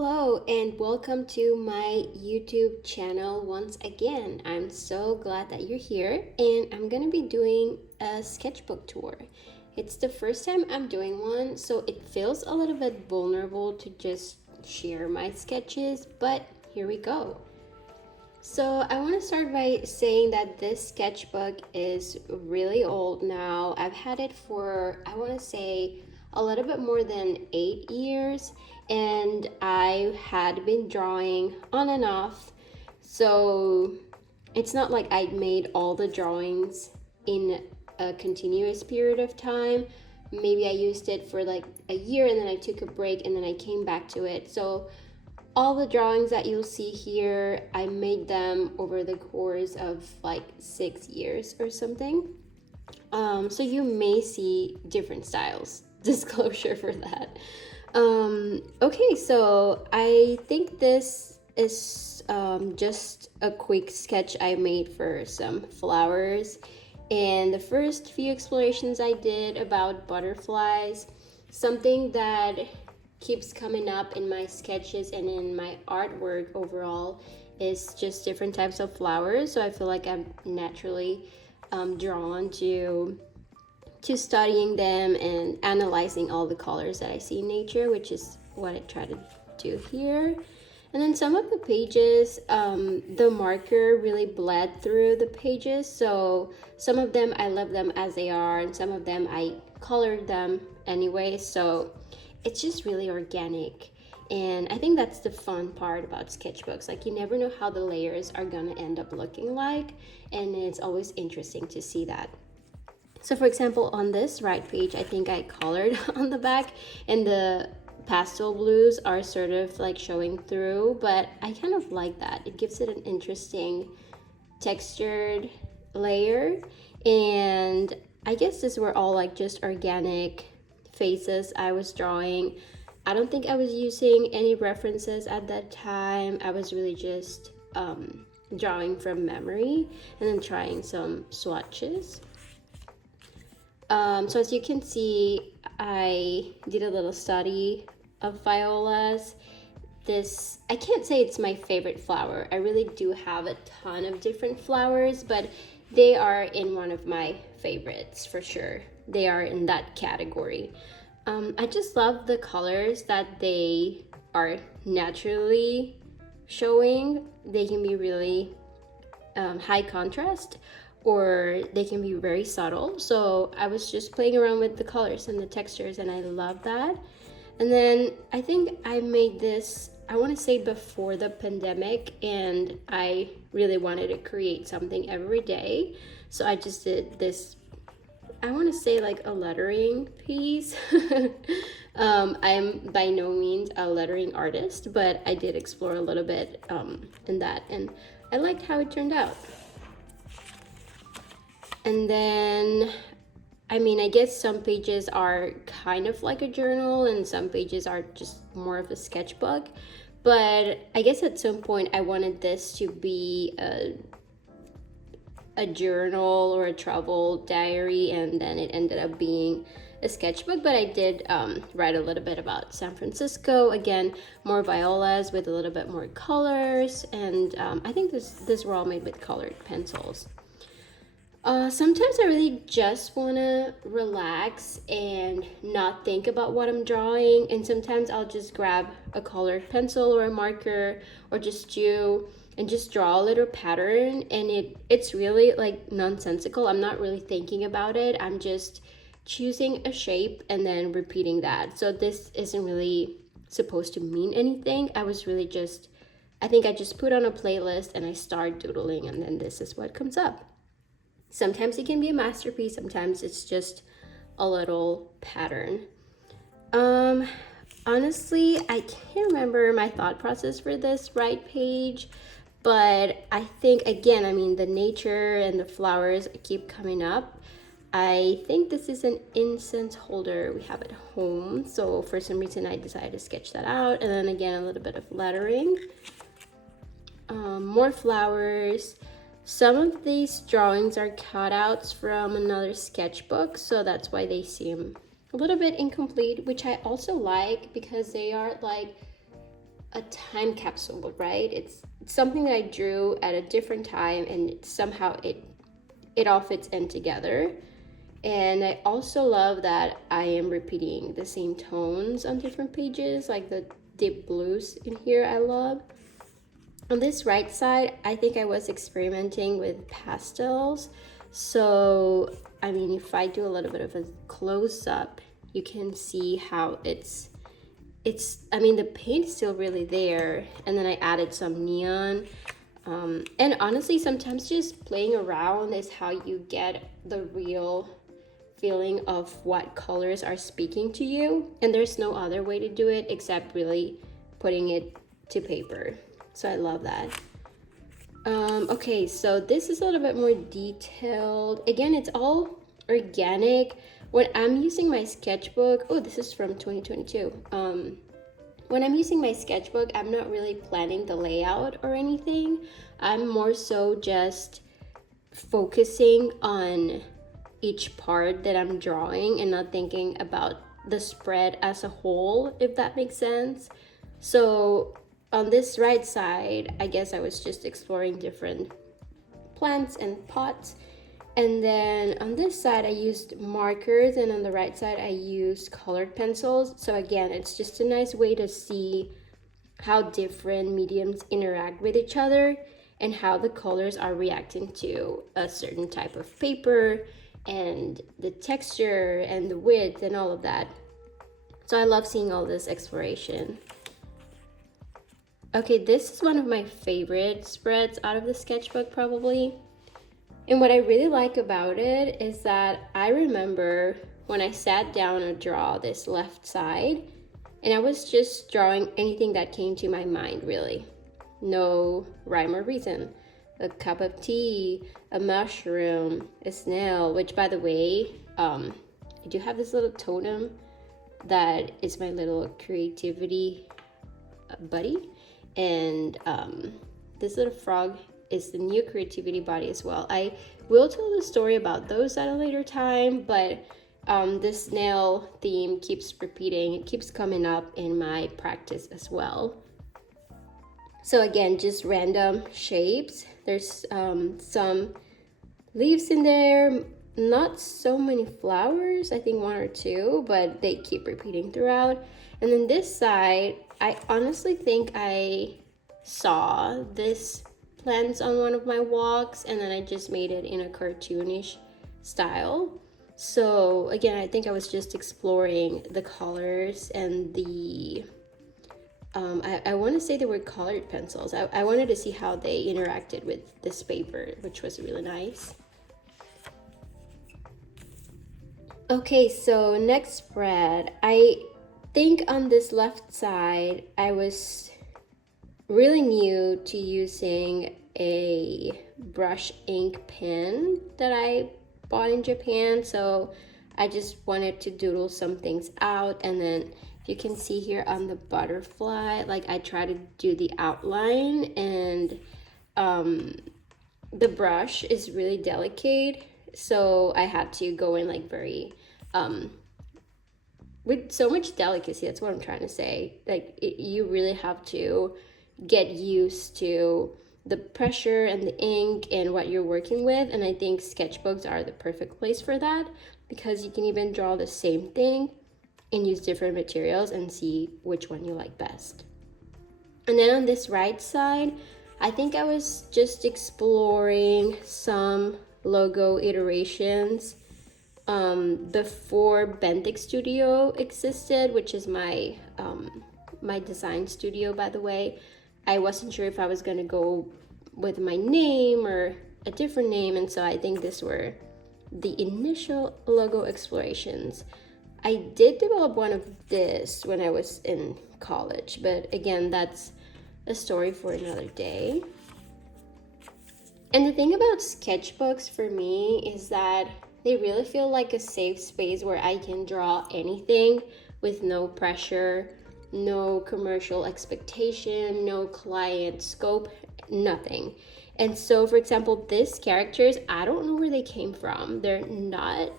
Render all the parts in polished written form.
Hello and welcome to my YouTube channel once again. I'm so glad that you're here and I'm gonna be doing a sketchbook tour. It's the first time I'm doing one, so it feels a little bit vulnerable to just share my sketches, but here we go. So I want to start by saying that this sketchbook is really old now. I've had it for, I want to say, a little bit more than 8 years, and I had been drawing on and off. So it's not like I made all the drawings in a continuous period of time. Maybe I used it for like a year and then I took a break and then I came back to it. So all the drawings that you'll see here, I made them over the course of like 6 years or something. So you may see different styles. Disclosure for that. Okay, so I think this is just a quick sketch I made for some flowers. And the first few explorations I did about butterflies, something that keeps coming up in my sketches and in my artwork overall is just different types of flowers. So I feel like I'm naturally drawn to studying them and analyzing all the colors that I see in nature, which is what I try to do here. And then some of the pages, the marker really bled through the pages. So some of them I left them as they are, and some of them I colored them anyway. So it's just really organic. And I think that's the fun part about sketchbooks. Like, you never know how the layers are gonna end up looking like, and it's always interesting to see that. So for example, on this right page, I think I colored on the back, and the pastel blues are sort of like showing through, but I kind of like that. It gives it an interesting textured layer. And I guess these were all like just organic faces I was drawing. I don't think I was using any references at that time. I was really just drawing from memory and then trying some swatches. So as you can see, I did a little study of violas. This, I can't say it's my favorite flower. I really do have a ton of different flowers, but they are in one of my favorites for sure. They are in that category. I just love the colors that they are naturally showing. They can be really high contrast, or they can be very subtle. So I was just playing around with the colors and the textures, and I love that. And then I think I made this, I want to say before the pandemic, and I really wanted to create something every day. So I just did this, I want to say like a lettering piece. I'm by no means a lettering artist, but I did explore a little bit in that, and I liked how it turned out. And then, I mean, I guess some pages are kind of like a journal and some pages are just more of a sketchbook. But I guess at some point I wanted this to be a journal or a travel diary, and then it ended up being a sketchbook. But I did write a little bit about San Francisco. Again, more violas with a little bit more colors. And I think this were all made with colored pencils. Sometimes I really just want to relax and not think about what I'm drawing, and sometimes I'll just grab a colored pencil or a marker or just draw a little pattern, and it's really like nonsensical. I'm not really thinking about it. I'm just choosing a shape and then repeating that. So this isn't really supposed to mean anything. I think I just put on a playlist and I start doodling, and then this is what comes up. Sometimes it can be a masterpiece, sometimes it's just a little pattern. Honestly, I can't remember my thought process for this right page, but I think, again, I mean, the nature and the flowers keep coming up. I think this is an incense holder we have at home, so for some reason I decided to sketch that out. And then again, a little bit of lettering, more flowers. Some of these drawings are cutouts from another sketchbook, so that's why they seem a little bit incomplete, which I also like because they are like a time capsule, right? It's something that I drew at a different time, and somehow it all fits in together. And I also love that I am repeating the same tones on different pages, like the deep blues in here I love. On this right side, I think I was experimenting with pastels. So, I mean, if I do a little bit of a close-up, you can see how I mean, the paint is still really there. And then I added some neon. And honestly, sometimes just playing around is how you get the real feeling of what colors are speaking to you. And there's no other way to do it except really putting it to paper. So I love that. Okay, so this is a little bit more detailed. Again, it's all organic. When I'm using my sketchbook, oh, this is from 2022. When I'm using my sketchbook, I'm not really planning the layout or anything. I'm more so just focusing on each part that I'm drawing and not thinking about the spread as a whole, if that makes sense. So on this right side, I guess I was just exploring different plants and pots. And then on this side, I used markers, and on the right side, I used colored pencils. So again, it's just a nice way to see how different mediums interact with each other and how the colors are reacting to a certain type of paper and the texture and the width and all of that. So I love seeing all this exploration. Okay, this is one of my favorite spreads out of the sketchbook probably. And what I really like about it is that I remember when I sat down to draw this left side, and I was just drawing anything that came to my mind, really. No rhyme or reason. A cup of tea, a mushroom, a snail, which by the way, I do have this little totem that is my little creativity buddy. And this little frog is the new creativity body as well. I will tell the story about those at a later time, but this snail theme keeps repeating. It keeps coming up in my practice as well. So again, just random shapes. There's some leaves in there, not so many flowers, I think one or two, but they keep repeating throughout. And then this side, I honestly think I saw this plants on one of my walks, and then I just made it in a cartoonish style. So again, I think I was just exploring the colors and the I want to say they were colored pencils. I wanted to see how they interacted with this paper, which was really nice. Okay, so next spread. I think on this left side, I was really new to using a brush ink pen that I bought in Japan. So I just wanted to doodle some things out, and then you can see here on the butterfly, like I try to do the outline, and the brush is really delicate, so I had to go in like very with so much delicacy. That's what I'm trying to say. Like you really have to get used to the pressure and the ink and what you're working with, and I think sketchbooks are the perfect place for that, because you can even draw the same thing and use different materials and see which one you like best. And then on this right side, I think I was just exploring some logo iterations before Bendix Studio existed, which is my my design studio, by the way. I wasn't sure if I was gonna go with my name or a different name, and so I think these were the initial logo explorations. I did develop one of this when I was in college, but again, that's a story for another day. And the thing about sketchbooks for me is that they really feel like a safe space where I can draw anything with no pressure, no commercial expectation, no client scope, nothing. And so, for example, these characters, I don't know where they came from. They're not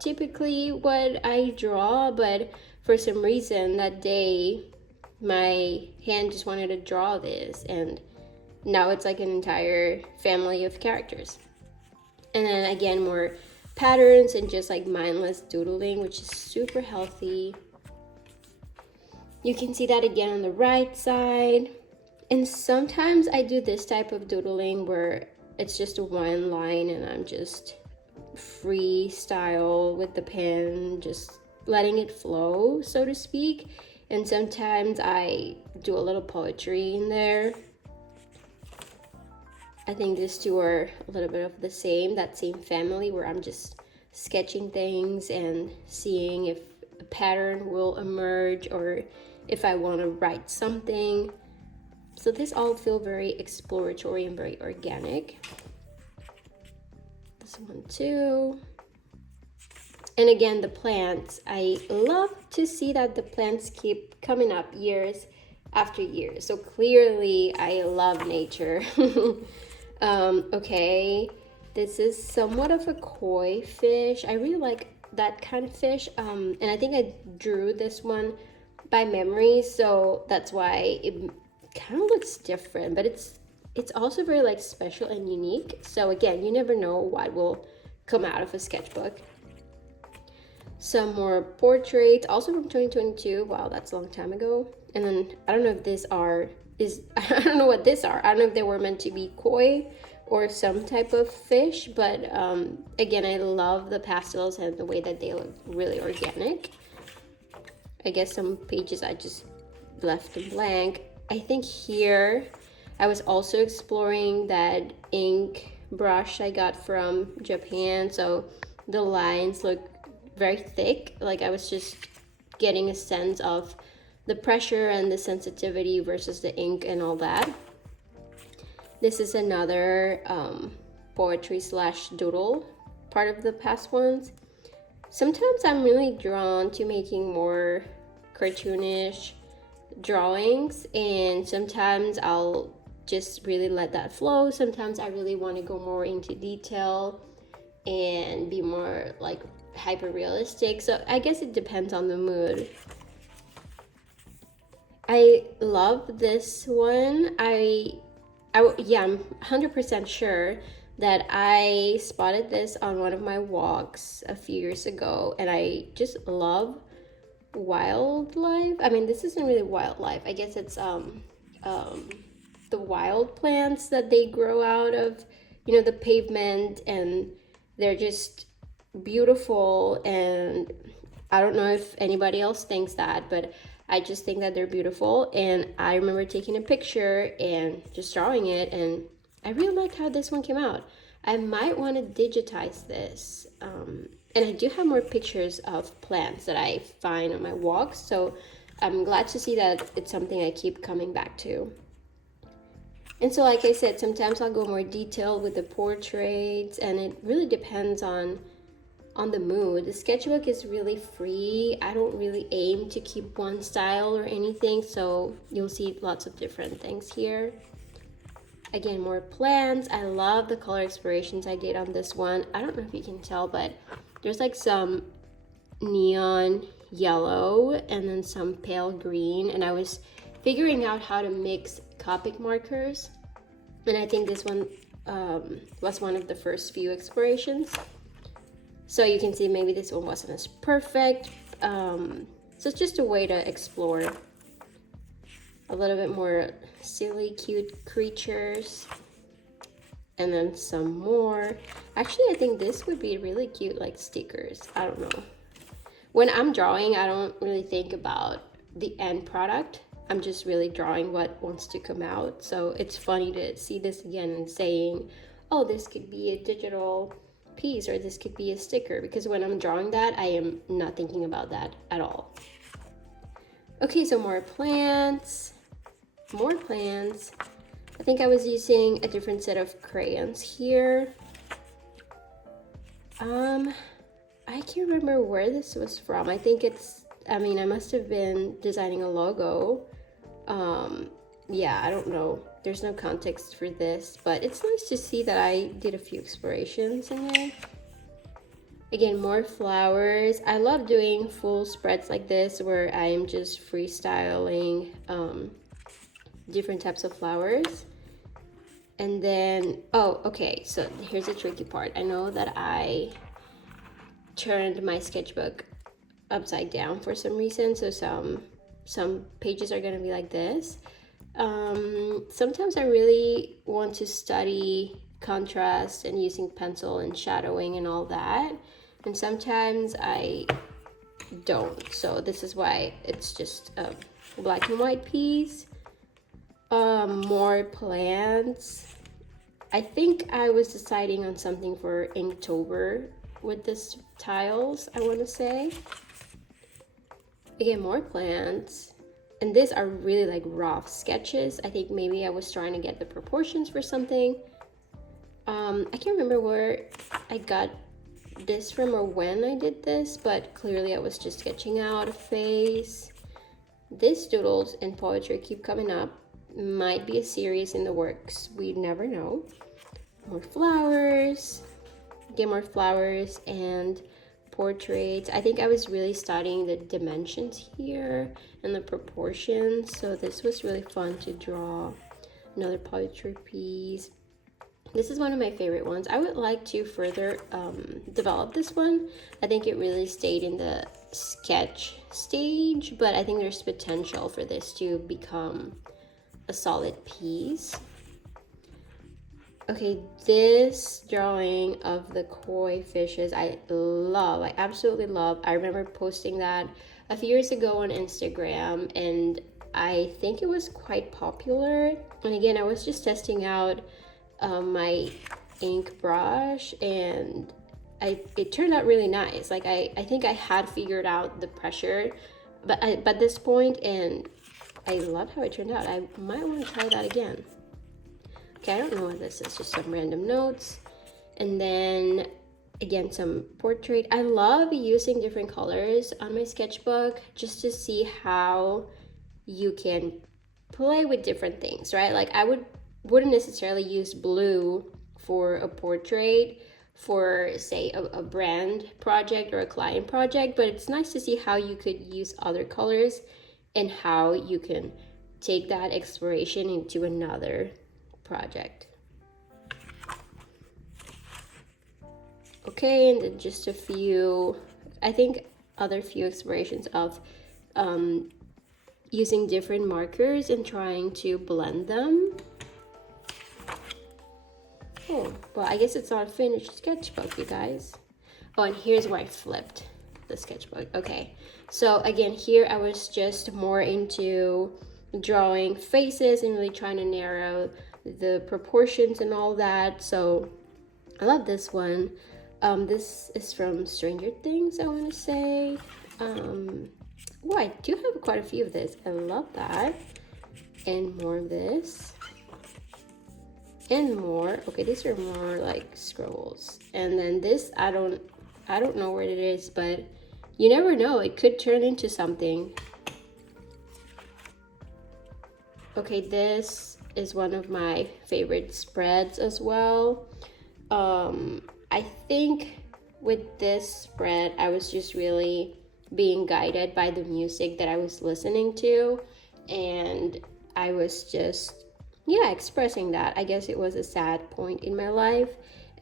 typically what I draw, but for some reason that day my hand just wanted to draw this, and now it's like an entire family of characters. And then again, more patterns and just like mindless doodling, which is super healthy. You can see that again on the right side. And sometimes I do this type of doodling where it's just a one line and I'm just freestyle with the pen, just letting it flow, so to speak. And sometimes I do a little poetry in there. I think these two are a little bit of the same, that same family, where I'm just sketching things and seeing if a pattern will emerge or if I want to write something. So this all feel very exploratory and very organic. This one too. And again, the plants, I love to see that the plants keep coming up years after years. So clearly I love nature. Okay, this is somewhat of a koi fish. I really like that kind of fish. And I think I drew this one by memory, so that's why it kind of looks different, but it's also very like special and unique. So again, you never know what will come out of a sketchbook. Some more portraits, also from 2022. Wow, that's a long time ago. And then I don't know if these are I don't know what these are. I don't know if they were meant to be koi or some type of fish, but again, I love the pastels and the way that they look really organic. I guess some pages I just left blank. I think here I was also exploring that ink brush I got from Japan, so the lines look very thick. Like I was just getting a sense of the pressure and the sensitivity versus the ink and all that. This is another poetry slash doodle part of the past ones. Sometimes I'm really drawn to making more cartoonish drawings, and sometimes I'll just really let that flow. Sometimes I really want to go more into detail and be more like hyper realistic. So I guess it depends on the mood. I love this one. Yeah, I'm 100% sure that I spotted this on one of my walks a few years ago, and I just love wildlife. I mean, this isn't really wildlife. I guess it's the wild plants that they grow out of, you know, the pavement, and they're just beautiful. And I don't know if anybody else thinks that, but I just think that they're beautiful. And I remember taking a picture and just drawing it, and I really liked how this one came out. I might want to digitize this. And I do have more pictures of plants that I find on my walks, so I'm glad to see that it's something I keep coming back to. And so like I said, sometimes I'll go more detailed with the portraits, and it really depends on the mood. The sketchbook is really free. I don't really aim to keep one style or anything, so you'll see lots of different things here. Again, more plants. I love the color explorations I did on this one. I don't know if you can tell, but there's like some neon yellow and then some pale green, and I was figuring out how to mix Copic markers, and I think this one was one of the first few explorations. So you can see maybe this one wasn't as perfect. So it's just a way to explore a little bit more silly, cute creatures. And then some more. Actually, I think this would be really cute, like stickers. I don't know. When I'm drawing, I don't really think about the end product. I'm just really drawing what wants to come out. So it's funny to see this again and saying, oh, this could be a digital piece or this could be a sticker, because when I'm drawing that, I am not thinking about that at all. Okay, so more plants. I think I was using a different set of crayons here. I can't remember where this was from. I think I must have been designing a logo. Yeah, I don't know. There's no context for this, but it's nice to see that I did a few explorations in there. Again, more flowers. I love doing full spreads like this where I'm just freestyling different types of flowers. And then, oh, okay, so here's the tricky part. I know that I turned my sketchbook upside down for some reason, so some pages are gonna be like this. Sometimes I really want to study contrast and using pencil and shadowing and all that, and sometimes I don't, so this is why it's just a black and white piece. More plants. I think I was deciding on something for Inktober with this tiles, I want to say. Again, more plants. And these are really like rough sketches. I think maybe I was trying to get the proportions for something. I can't remember where I got this from or when I did this, but clearly I was just sketching out a face. These doodles and poetry keep coming up. Might be a series in the works. We never know. More flowers. Get more flowers and portraits. I think I was really studying the dimensions here and the proportions, so this was really fun to draw. Another poetry piece. This is one of my favorite ones. I would like to further develop this one. I think it really stayed in the sketch stage, but I think there's potential for this to become a solid piece. Okay, this drawing of the koi fishes I love. I absolutely love. I remember posting that a few years ago on Instagram, and I think it was quite popular. And again, I was just testing out my ink brush, and it turned out really nice. Like I think I had figured out the pressure but this point, and I love how it turned out. I might want to try that again. Okay, I don't know what this is, just some random notes. And then again, some portrait. I love using different colors on my sketchbook just to see how you can play with different things, right? Like I wouldn't necessarily use blue for a portrait for say a brand project or a client project, but it's nice to see how you could use other colors and how you can take that exploration into another project. Okay, and then just a few, I think other few explorations of using different markers and trying to blend them. Oh, well, I guess it's not a finished sketchbook, you guys. Oh, and here's where I flipped the sketchbook. Okay, so again, here I was just more into drawing faces and really trying to narrow the proportions and all that. So I love this one. This is from Stranger Things, I want to say. Oh, I do have quite a few of this. I love that. And more of this. And more. Okay, these are more like scrolls. And then this, I don't know what it is, but you never know. It could turn into something. Okay, this is one of my favorite spreads as well. I think with this spread, I was just really being guided by the music that I was listening to, and I was just, yeah, expressing that. I guess it was a sad point in my life,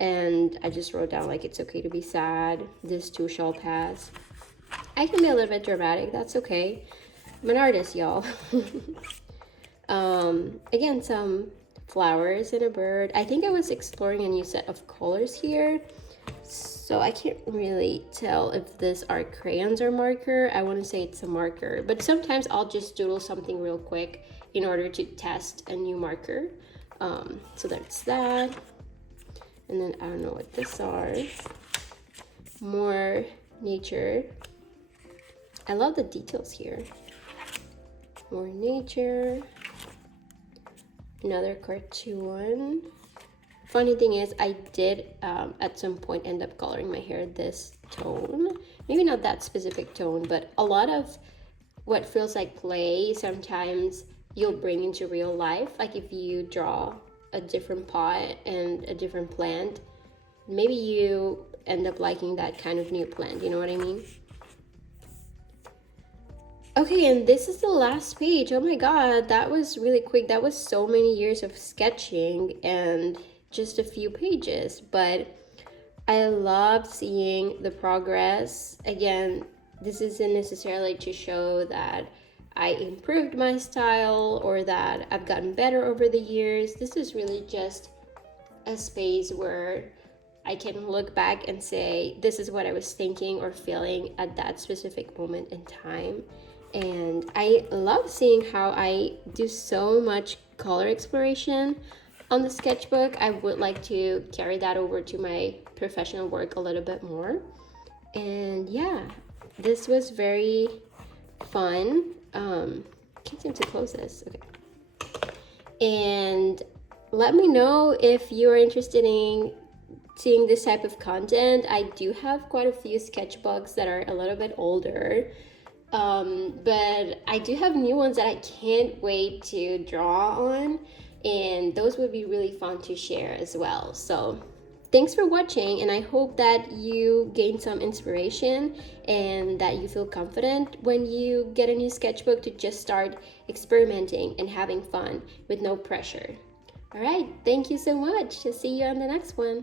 and I just wrote down like, it's okay to be sad, this too shall pass. I can be a little bit dramatic, that's okay. I'm an artist, y'all. Again, some flowers and a bird. I think I was exploring a new set of colors here, so I can't really tell if these are crayons or marker. I want to say it's a marker, but sometimes I'll just doodle something real quick in order to test a new marker. So that's that. And then I don't know what these are. More nature. I love the details here. More nature. Another cartoon. Funny thing is, I did at some point end up coloring my hair this tone. Maybe not that specific tone, but a lot of what feels like play, sometimes you'll bring into real life. Like if you draw a different pot and a different plant, maybe you end up liking that kind of new plant, you know what I mean? Okay, and this is the last page. Oh my god, that was really quick. That was so many years of sketching and just a few pages, but I love seeing the progress. Again, this isn't necessarily to show that I improved my style or that I've gotten better over the years. This is really just a space where I can look back and say, this is what I was thinking or feeling at that specific moment in time. And I love seeing how I do so much color exploration on the sketchbook. I would like to carry that over to my professional work a little bit more. And yeah, this was very fun. Can't seem to close this. Okay. And let me know if you're interested in seeing this type of content. I do have quite a few sketchbooks that are a little bit older. But I do have new ones that I can't wait to draw on, and those would be really fun to share as well. So thanks for watching, and I hope that you gain some inspiration and that you feel confident when you get a new sketchbook to just start experimenting and having fun with no pressure. All right, thank you so much. See you on the next one.